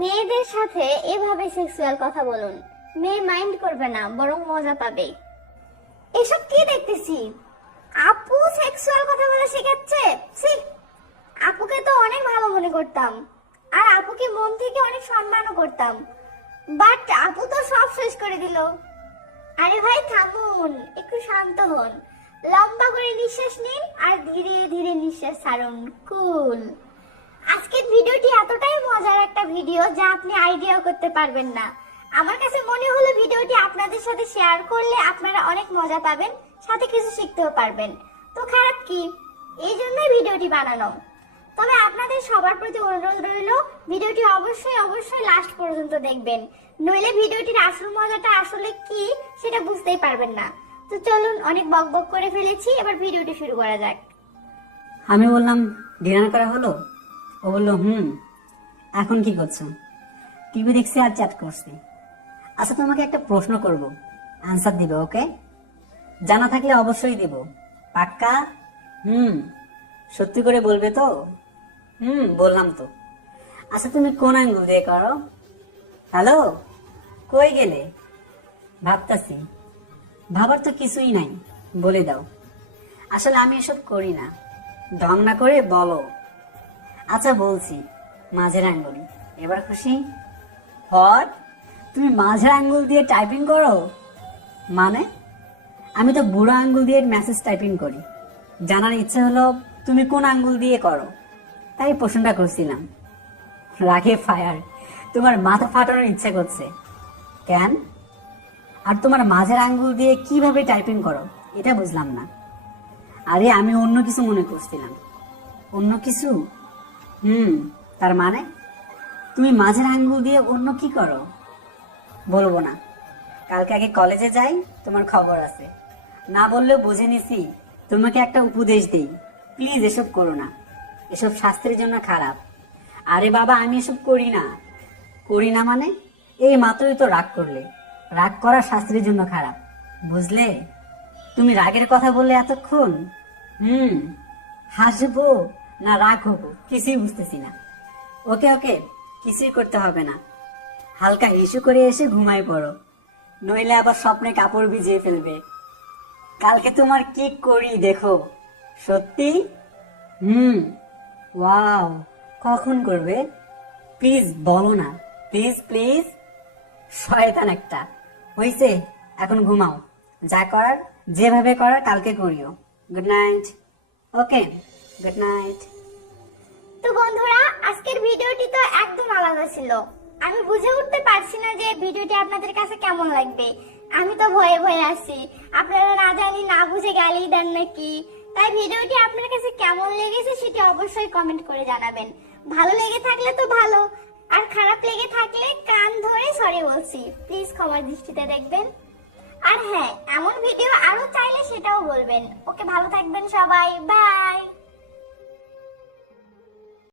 মেয়েদের সাথে এভাবে সেক্সুয়াল কথা বলুন, মেয়ে মাইন্ড করবে না, বরং মজা পাবে। এসব কি দেখতেছি? আপু সেক্সুয়াল কথা বলা শেখাচ্ছে? ছি, আপুকে তো অনেক ভালো মনে করতাম, আর আপুকে মন থেকে অনেক সম্মানও করতাম, বাট আপু তো সব শেষ করে দিল। আরে ভাই থামুন, একটু শান্ত হন, লম্বা করে নিঃশ্বাস নিন আর ধীরে ধীরে নিঃশ্বাস ছাড়ুন। কুল। আজকের ভিডিওটি এতটাই মজার একটা ভিডিও যা আপনি আইডিয়াও করতে পারবেন না। আমার কাছে মনে হলো ভিডিওটি আপনাদের সাথে শেয়ার করলে আপনারা অনেক মজা পাবেন, সাথে কিছু শিখতেও পারবেন। তো খারাপ কি, এই জন্যই ভিডিওটি বানানো। তবে আপনাদের সবার প্রতি অনুরোধ রইল, ভিডিওটি অবশ্যই অবশ্যই লাস্ট পর্যন্ত দেখবেন, নইলে ভিডিওটির আসল মজাটা আসলে কি সেটা বুঝতেই পারবেন না। তো চলুন, অনেক বকবক করে ফেলেছি, এবার ভিডিওটি শুরু করা যাক। আমি বললাম ডিনার করা হলো? ও বললো এখন কি করছো? টিভি দেখছি আর চ্যাট করছি। আচ্ছা তোমাকে একটা প্রশ্ন করব, আনসার দিবে, ওকে? জানা থাকলে অবশ্যই দিব। পাক্কা? সত্যি করে বলবে তো? বললাম তো। আচ্ছা তুমি কোন আঙ্গুল দিয়ে করো? হ্যালো, কই গেলে? ভাবতাছি। ভাবার তো কিছুই নাই, বলে দাও। আসলে আমি এসব করি না, ঢং না করে বলো। আচ্ছা বলছি, মাঝের আঙ্গুল। এবার খুশি? হট, তুমি মাঝের আঙ্গুল দিয়ে টাইপিং করো? মানে আমি তো বুড়ো আঙ্গুল দিয়ে মেসেজ টাইপিং করি। জানার ইচ্ছে হলো তুমি কোন আঙ্গুল দিয়ে করো, তাই প্রশ্নটা করছিলাম। রাগে ফায়ার, তোমার মাথা ফাটানোর ইচ্ছে করছে কেন? আর তোমার মাঝের আঙ্গুল দিয়ে কিভাবে টাইপিং করো এটা বুঝলাম না। আরে আমি অন্য কিছু মনে করছিলাম। অন্য কিছু? তার মানে তুমি মাঝের আঙ্গুল দিয়ে অন্য কি করো? বলবো না, কালকে আগে কলেজে যাই, তোমার খবর আছে। না বললেও বুঝে নিছি। তোমাকে একটা উপদেশ দেই, প্লিজ এসব করো না, এসব স্বাস্থ্যের জন্য খারাপ। আরে বাবা আমি এসব করি না। করি না মানে? এই মাত্রই তো রাগ করলে। রাগ করা স্বাস্থ্যের জন্য খারাপ, বুঝলে? তুমি রাগের কথা বললে এতক্ষণ। হাসবো না রাগ হবো কিছুই বুঝতেছি না। ওকে ওকে, কিছুই করতে হবে না। হালকা হিসু করে এসে ঘুমাই পড়ো, নইলে আবার স্বপ্নে কাপড় ভিজিয়ে ফেলবে। কালকে তোমার কি করি দেখো। সত্যি? ওয়াও, কখন করবে? প্লিজ বলো না, প্লিজ প্লিজ। শয়তান একটা। হইছে, এখন ঘুমাও। যা করার যেভাবে করার কালকে করিও। Good night. Okay, good night. তো বন্ধুরা, আজকের ভিডিওটি তো একদম আলাদা ছিল। আমি বুঝে উঠতে পারছি না যে ভিডিওটি আপনাদের কাছে কেমন লাগবে। আমি তো ভয়ে ভয়ে আছি, আপনারা না জানি না বুঝে গালি দেন নাকি। তাই ভিডিওটি আপনার কাছে কেমন লেগেছে সেটি অবশ্যই কমেন্ট করে জানাবেন। ভালো লেগে থাকলে তো ভালো, আর খারাপ লেগে থাকলে কান ধরে সরি বলছি, প্লিজ ক্ষমার দৃষ্টিতে দেখবেন। আর হ্যাঁ, এমন ভিডিও আরো চাইলে সেটাও বলবেন। ওকে, ভালো থাকবেন সবাই, বাই।